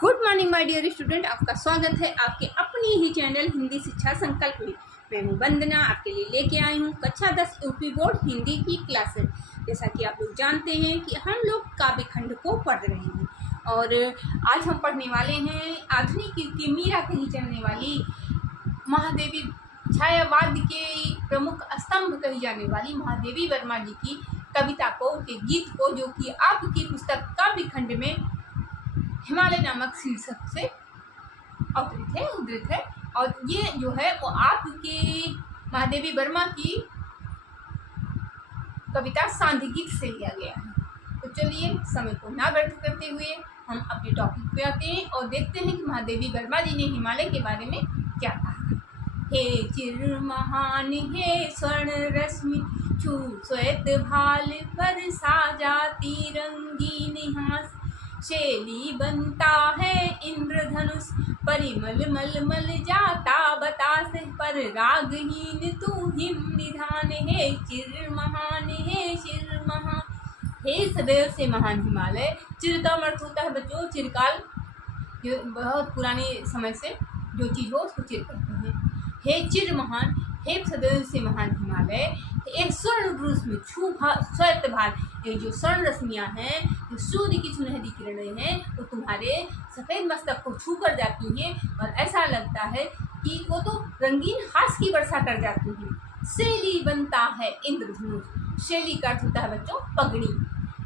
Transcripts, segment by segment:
Good morning my dear student, आपका स्वागत है आपके अपनी ही चैनल हिंदी शिक्षा संकल्प में। मैं हूँ वंदना, आपके लिए लेके आई हूँ कक्षा 10 यूपी बोर्ड हिंदी की क्लासेस। जैसा कि आप लोग जानते हैं कि हम लोग काव्य खंड को पढ़ रहे हैं और आज हम पढ़ने वाले हैं आधुनिक युग की मीरा कही चलने वाली महादेवी छायावाद के प्रमुख स्तंभ कही जाने वाली महादेवी वर्मा जी की कविता को, उनके गीत को, जो कि आपकी पुस्तक काव्य खंड में हिमालय नामक शीर्षक से उद्धृत है। और ये जो है वो आपके महादेवी वर्मा की कविता सांध्य गीत से लिया गया है। तो चलिए समय को ना व्यर्थ करते हुए हम अपने टॉपिक पे आते हैं और देखते हैं कि महादेवी वर्मा जी ने हिमालय के बारे में क्या कहा। हे चिर महान, हे स्वर्ण रश्मि छू श्वेत भाल पर साजाती रंगीन हास, शैली बनता है इंद्रधनुष परिमल मल मल जाता बतास, पर रागहीन तू हिम निधान, हे चिर महान, हे चिर महान। हे सदैव से महान हिमालय। चिर का अर्थ होता है बच्चों चिरकाल, जो बहुत पुराने समय से जो चीज़ हो उसको चिर कहते हैं। हे चिर महान, हे सदैव से महान हिमालय। एक स्वर्ण पुरुष में छू श्वेत भाल, ये जो स्वर्ण रश्मियाँ हैं, जो सूर्य की सुनहरी किरणें हैं, वो तुम्हारे सफ़ेद मस्तक को छू कर जाती हैं और ऐसा लगता है कि वो तो रंगीन हास की वर्षा कर जाती हैं। शैली बनता है इंद्रधनुष। शैली का अर्थ होता है बच्चों पगड़ी,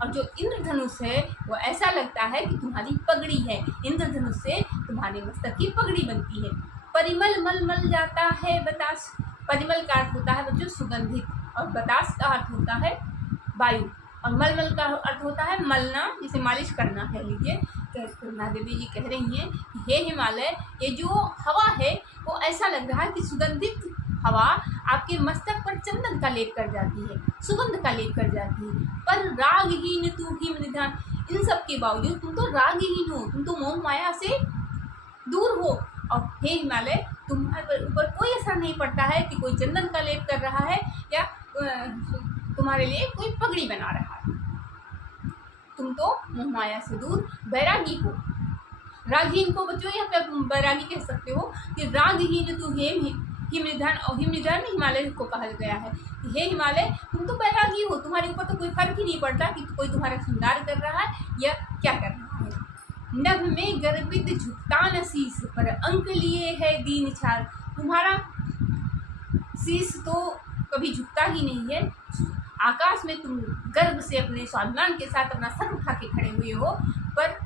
और जो इंद्रधनुष है वो ऐसा लगता है कि तुम्हारी पगड़ी है। इंद्रधनुष से तुम्हारे मस्तक की पगड़ी बनती है। परिमल मल मल जाता है बतास। परिमल का अर्थ होता है बच्चों सुगंधित, और बतास का अर्थ होता है वायु, और मलमल का अर्थ होता है मलना, जिसे मालिश करना कह लीजिए। महादेवी जी कह रही हैं कि हे हिमालय, ये जो हवा है वो ऐसा लग रहा है कि सुगंधित हवा आपके मस्तक पर चंदन का लेप कर जाती है, सुगंध का लेप कर जाती है। पर रागहीन तू हिम निधान, इन सब के बावजूद तुम तो रागहीन हो, तुम तो मोह माया से दूर हो। और हे हिमालय, तुम्हारे ऊपर कोई असर नहीं पड़ता है कि कोई चंदन का लेप कर रहा है या तुम्हारे लिए कोई पगड़ी बना रहा है। तुम तो मोह माया से दूर बैरागी हो। रागहीन को बच्चों यहाँ पे बैरागी कह सकते हो कि रागहीन तू हिमनिधान, और हिमनिधान हिमालय को कहा गया है कि हे हिमालय, तुम तो बैरागी हो, तुम्हारे ऊपर तो कोई फर्क ही नहीं पड़ता कि कोई तुम्हारा श्रृंगार कर रहा है या क्या कर रहा है। नभ में गर्वित झुकता न शीस, पर अंक लिए है दीन छाल। तुम्हारा शीस तो कभी झुकता ही नहीं है। आकाश में तुम गर्व से अपने स्वाभिमान के साथ अपना सर उठा के खड़े हुए हो, पर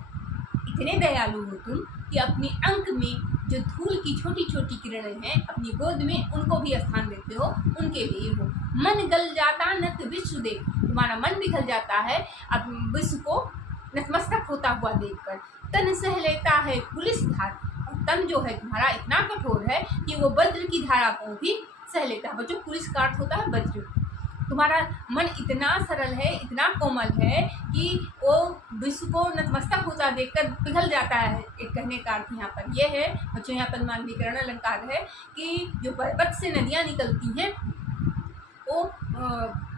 इतने दयालु हो तुम कि अपने अंक में जो धूल की छोटी छोटी किरणें हैं अपनी गोद में, उनको भी स्थान देते हो, उनके लिए हो। मन गल जाता नत विश्व देख, तुम्हारा मन पिघल जाता है अब विश्व को नतमस्तक होता हुआ देखकर। तन सह लेता है पुलिस धार, और तन जो है तुम्हारा इतना कठोर है कि वो वज्र की धारा को भी सह लेता है। बच्चों पुलिस का अर्थ होता है वज्र। तुम्हारा मन इतना सरल है, इतना कोमल है कि वो विश्व को नतमस्तक होता देखकर पिघल जाता है। एक कहने का अर्थ यहाँ पर यह है बच्चों, यहाँ पर मानवीकरण अलंकार है कि जो पर्वत से नदियाँ निकलती हैं वो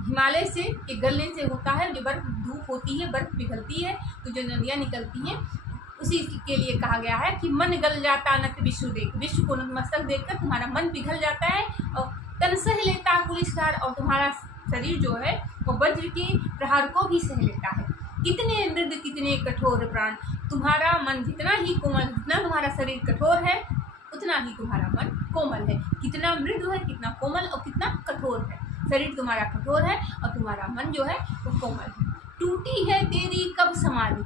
हिमालय से के गलने से होता है। जो बर्फ धूप होती है, बर्फ पिघलती है, तो जो नदियाँ निकलती हैं उसी के लिए कहा गया है कि मन गल जाता नत विश्व देख। विश्व को नतमस्तक देखकर तुम्हारा मन पिघल जाता है और तन सह लेता पुलिसधार, और तुम्हारा शरीर जो है वो वज्र के प्रहार को भी सह लेता है। कितने मृद कितने कठोर प्राण, तुम्हारा मन जितना ही कोमल, जितना तुम्हारा शरीर कठोर है उतना ही तुम्हारा मन कोमल है। कितना मृदु है, कितना कोमल और कितना कठोर है। शरीर तुम्हारा कठोर है और तुम्हारा मन जो है वो कोमल है। टूटी है तेरी कब समाधि।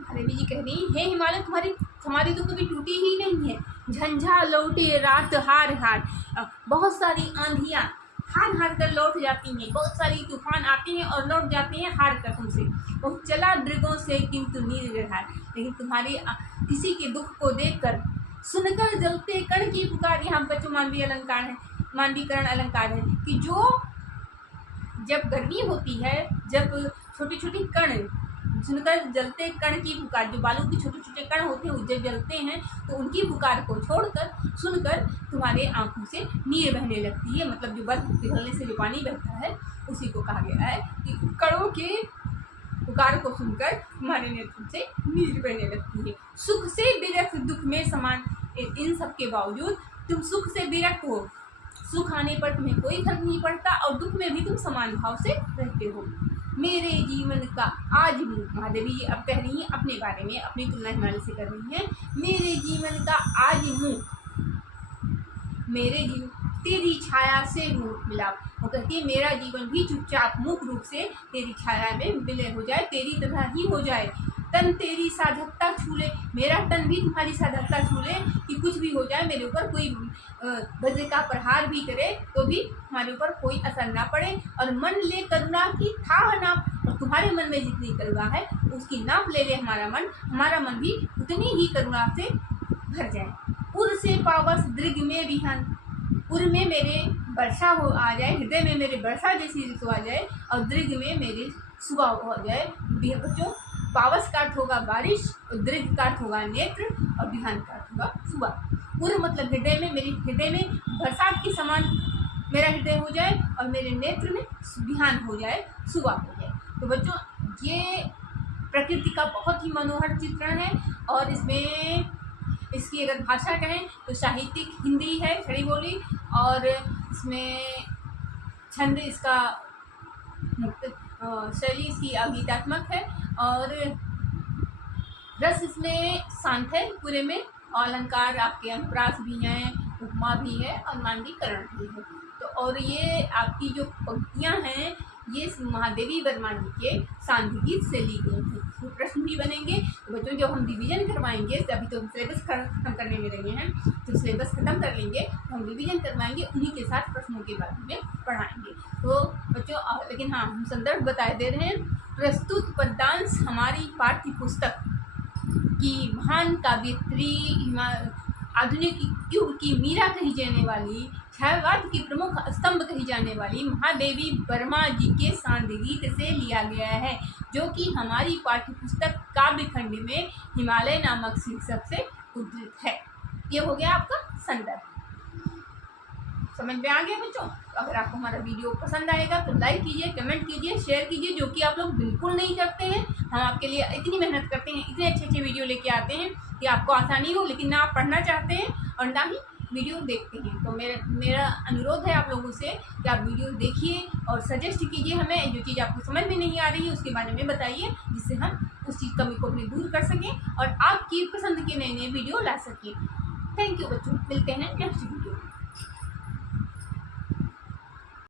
महादेवी जी कह रही हे हिमालय, तुम्हारी समाधि तो कभी टूटी ही नहीं है। झंझा लौटे रात हार हार, बहुत सारी आंधियाँ हार हार कर लौट जाती हैं, बहुत सारी तूफान आते हैं और लौट जाते हैं हार कर तुमसे। वो चला दृगों से किंतु निर्हार, लेकिन तुम्हारे किसी के दुख को देखकर सुनकर जलते कण की पुकार। यहाँ बच्चों मानवीय अलंकार है, मानवीकरण अलंकार है कि जो जब गर्मी होती है, जब छोटी छोटी कण सुनकर जलते कण की पुकार, जो बालू के छोटे छोटे कण होते हैं जब जलते हैं तो उनकी पुकार को छोड़कर सुनकर तुम्हारे आंखों से नीर बहने लगती है। मतलब जो बर्फ पिघलने से जो पानी बहता है उसी को कहा गया है कि कणों के पुकार को सुनकर तुम्हारे नेत्र से नीर बहने लगती है। सुख से विरक्त दुख में समान, इन सब के बावजूद तुम सुख से विरक्त हो, सुख आने पर तुम्हें कोई फर्क नहीं पड़ता और दुख में भी तुम समान भाव से रहते हो। मेरे जीवन का आज हूँ, महादेवी जी अब कह रही हैं अपने बारे में, अपनी तुलना हिमालय से कर रही हैं। मेरे जीवन का आज हूँ, मेरे जीवन तेरी छाया से रूप मिला। वो कहती है मेरा जीवन भी चुपचाप मुख रूप से तेरी छाया में विलय हो जाए, तेरी तरह ही हो जाए। तन तेरी साधकता छू ले, मेरा तन भी तुम्हारी साधकता छू ले कि कुछ भी हो जाए, मेरे ऊपर कोई वज्र का प्रहार भी करे तो भी हमारे ऊपर कोई असर ना पड़े। और मन ले करुणा की थाह नाप, और तुम्हारे मन में जितनी करुणा है उसकी नाप ले ले हमारा मन भी उतनी ही करुणा से भर जाए। उर से पावस दृग में विहन, उर में मेरे वर्षा हो आ जाए, हृदय में मेरे वर्षा जैसी ऋतु आ जाए और दृग में मेरी सुबह हो जाए। बच्चों, पावस का अर्थ होगा बारिश और दृग का अर्थ होगा नेत्र और विहान का अर्थ होगा सुबह। उर मतलब हृदय में, मेरे हृदय में बरसात के समान मेरा हृदय हो जाए और मेरे नेत्र में विहान हो जाए, सुबह हो जाए। तो बच्चों, ये प्रकृति का बहुत ही मनोहर चित्रण है और इसमें इसकी अगर भाषा कहें तो साहित्यिक हिंदी है, खड़ी बोली, और इसमें छंद इसका शैली इसकी गीतात्मक है और रस इसमें शांत है पूरे में, और अलंकार आपके अनुप्रास भी हैं, उपमा भी है और मांडीकरण भी है। तो और ये आपकी जो पंक्तियाँ हैं ये महादेवी वर्मा जी के सांध्य गीत से ली गई हैं। तो प्रश्न भी बनेंगे। तो बच्चों, जब हम रिवीजन करवाएंगे, अभी तो सिलेबस खत्म करने में लगे हैं, तो सिलेबस खत्म कर लेंगे तो हम रिवीजन करवाएंगे, उन्हीं के साथ प्रश्नों के बारे में पढ़ाएंगे। तो बच्चों, लेकिन हाँ, हम संदर्भ बताए दे रहे हैं। प्रस्तुत पद्यांश हमारी पाठ्य पुस्तक की महान काव्यत्री, आधुनिक युग की मीरा कही जाने वाली, छायावाद की प्रमुख स्तंभ कही जाने वाली महादेवी वर्मा जी के सांध्य गीत से लिया गया है, जो कि हमारी पाठ्य पुस्तक काव्य खंड में हिमालय नामक शीर्षक से उद्धृत है। ये हो गया आपका संदर्भ। समझ में आ गया बच्चों? तो अगर आपको हमारा वीडियो पसंद आएगा तो लाइक कीजिए, कमेंट कीजिए, शेयर कीजिए, जो कि आप लोग बिल्कुल नहीं करते हैं। हम आपके लिए इतनी मेहनत करते हैं, इतने अच्छे अच्छे वीडियो लेके आते हैं कि आपको आसानी हो, लेकिन ना आप पढ़ना चाहते हैं और ना ही वीडियो देखते हैं। तो मेरा अनुरोध है आप लोगों से कि आप वीडियो देखिए और सजेस्ट कीजिए हमें, जो चीज़ आपको समझ में नहीं आ रही है उसके बारे में बताइए, जिससे हम उस चीज़ कमी को अपनी दूर कर सकें और आपकी पसंद के नए नए वीडियो ला सकें। थैंक यू बच्चों, मिलते हैं नेक्स्ट वीडियो।